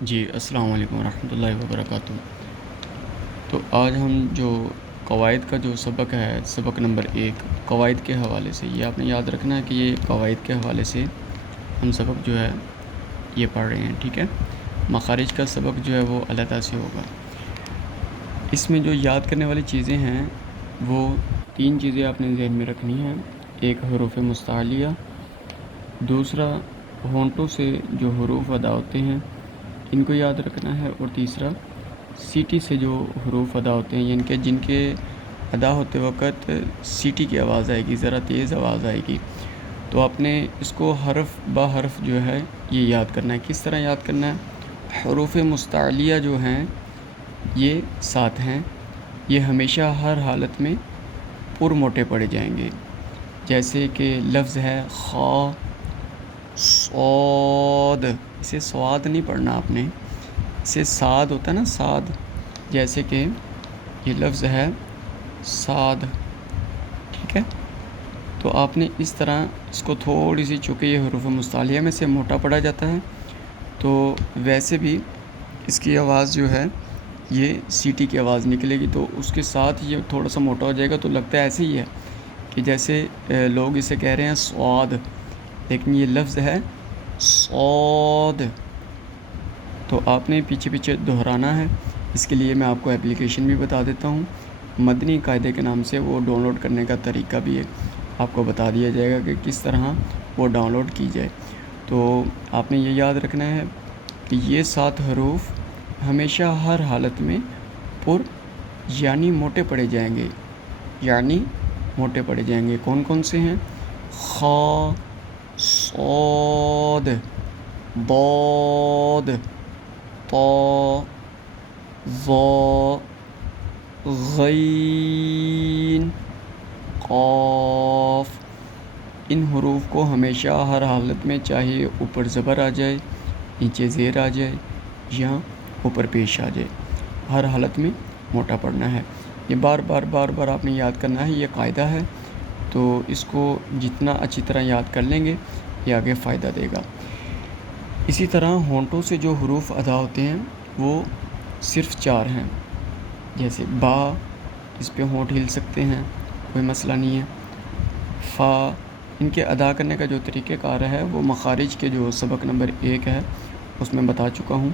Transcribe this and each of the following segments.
جی السلام علیکم ورحمۃ اللہ وبرکاتہ۔ تو آج ہم جو قواعد کا جو سبق ہے، سبق نمبر 1 قواعد کے حوالے سے، یہ آپ نے یاد رکھنا ہے کہ یہ قواعد کے حوالے سے ہم سبق جو ہے یہ پڑھ رہے ہیں، ٹھیک ہے۔ مخارج کا سبق جو ہے وہ علیحدہ سے ہوگا۔ اس میں جو یاد کرنے والی چیزیں ہیں وہ 3 چیزیں آپ نے ذہن میں رکھنی ہیں۔ ایک حروف مستعلیہ، دوسرا ہونٹوں سے جو حروف ادا ہوتے ہیں ان کو یاد رکھنا ہے، اور تیسرا سیٹی سے جو حروف ادا ہوتے ہیں، یعنی کہ جن کے ادا ہوتے وقت سیٹی کی آواز آئے گی، ذرا تیز آواز آئے گی، تو آپ نے اس کو حرف با حرف جو ہے یہ یاد کرنا ہے۔ کس طرح یاد کرنا ہے؟ حروف مستعلیہ جو ہیں یہ 7 ہیں، یہ ہمیشہ ہر حالت میں پر موٹے پڑے جائیں گے۔ جیسے کہ لفظ ہے خا، صاد، اسے سواد نہیں پڑھنا آپ نے، اسے ساد ہوتا ہے نا، ساد۔ جیسے کہ یہ لفظ ہے ساد، ٹھیک ہے۔ تو آپ نے اس طرح اس کو تھوڑی سی، چونکہ یہ حروف مستعلیہ میں سے موٹا پڑا جاتا ہے، تو ویسے بھی اس کی آواز جو ہے یہ سیٹی کی آواز نکلے گی، تو اس کے ساتھ یہ تھوڑا سا موٹا ہو جائے گا، تو لگتا ہے ایسے ہی ہے کہ جیسے لوگ اسے کہہ رہے ہیں سواد، لیکن یہ لفظ ہے صاد۔ تو آپ نے پیچھے پیچھے دہرانا ہے۔ اس کے لیے میں آپ کو اپلیکیشن بھی بتا دیتا ہوں، مدنی قاعدے کے نام سے، وہ ڈاؤن لوڈ کرنے کا طریقہ بھی ہے، آپ کو بتا دیا جائے گا کہ کس طرح وہ ڈاؤن لوڈ کی جائے۔ تو آپ نے یہ یاد رکھنا ہے کہ یہ 7 حروف ہمیشہ ہر حالت میں پر یعنی موٹے پڑے جائیں گے، یعنی موٹے پڑے جائیں گے۔ کون کون سے ہیں؟ خا، صاد، ضاد، طا، ظا، غین، قاف۔ ان حروف کو ہمیشہ ہر حالت میں، چاہے اوپر زبر آ جائے، نیچے زیر آ جائے یا اوپر پیش آ جائے، ہر حالت میں موٹا پڑھنا ہے۔ یہ بار بار بار بار آپ نے یاد کرنا ہے، یہ قاعدہ ہے۔ تو اس کو جتنا اچھی طرح یاد کر لیں گے یہ آگے فائدہ دے گا۔ اسی طرح ہونٹوں سے جو حروف ادا ہوتے ہیں وہ صرف 4 ہیں۔ جیسے با، اس پہ ہونٹ ہل سکتے ہیں، کوئی مسئلہ نہیں ہے۔ فا، ان کے ادا کرنے کا جو طریقہ کار ہے وہ مخارج کے جو سبق نمبر 1 ہے اس میں بتا چکا ہوں۔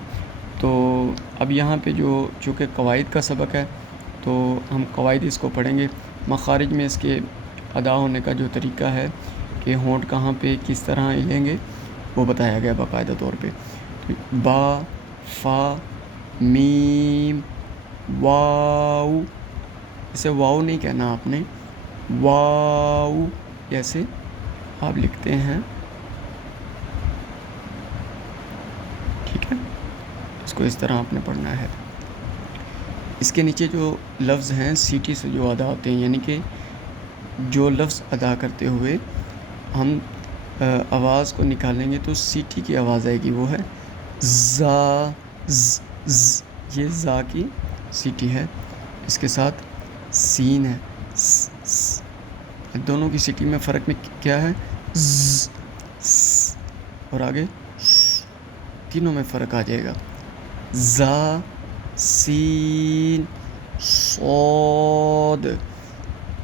تو اب یہاں پہ جو چونکہ قواعد کا سبق ہے تو ہم قواعد اس کو پڑھیں گے۔ مخارج میں اس کے ادا ہونے کا جو طریقہ ہے کہ ہونٹ کہاں پہ کس طرح ہلیں گے وہ بتایا گیا باقاعدہ طور پہ۔ تو با، فا، میم، واو، اسے واو نہیں کہنا آپ نے، واو جیسے آپ لکھتے ہیں، ٹھیک ہے۔ اس کو اس طرح آپ نے پڑھنا ہے۔ اس کے نیچے جو لفظ ہیں سیٹی سے جو ادا ہوتے ہیں، یعنی کہ جو لفظ ادا کرتے ہوئے ہم آواز کو نکالیں گے تو سیٹی کی آواز آئے گی، وہ ہے زا، ز، ز، یہ زا کی سیٹی ہے۔ اس کے ساتھ سین ہے، س، س، دونوں کی سیٹی میں فرق میں کیا ہے؟ ز، س، اور آگے ش، تینوں میں فرق آ جائے گا۔ زا، سین، صاد،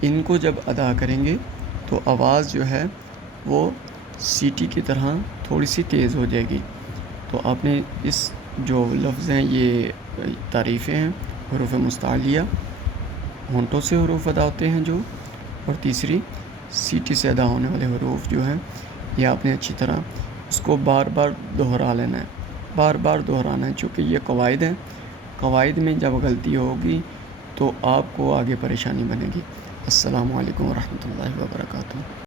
ان کو جب ادا کریں گے تو آواز جو ہے وہ سیٹی کی طرح تھوڑی سی تیز ہو جائے گی۔ تو آپ نے اس جو لفظ ہیں یہ تعریفیں ہیں، حروف مستعلیہ، ہونٹوں سے حروف ادا ہوتے ہیں جو، اور تیسری سیٹی سے ادا ہونے والے حروف جو ہیں، یہ آپ نے اچھی طرح اس کو بار بار دہرا لینا ہے، بار بار دہرانا ہے، چونکہ یہ قواعد ہیں۔ قواعد میں جب غلطی ہوگی تو آپ کو آگے پریشانی بنے گی۔ السلام علیکم ورحمۃ اللہ وبرکاتہ۔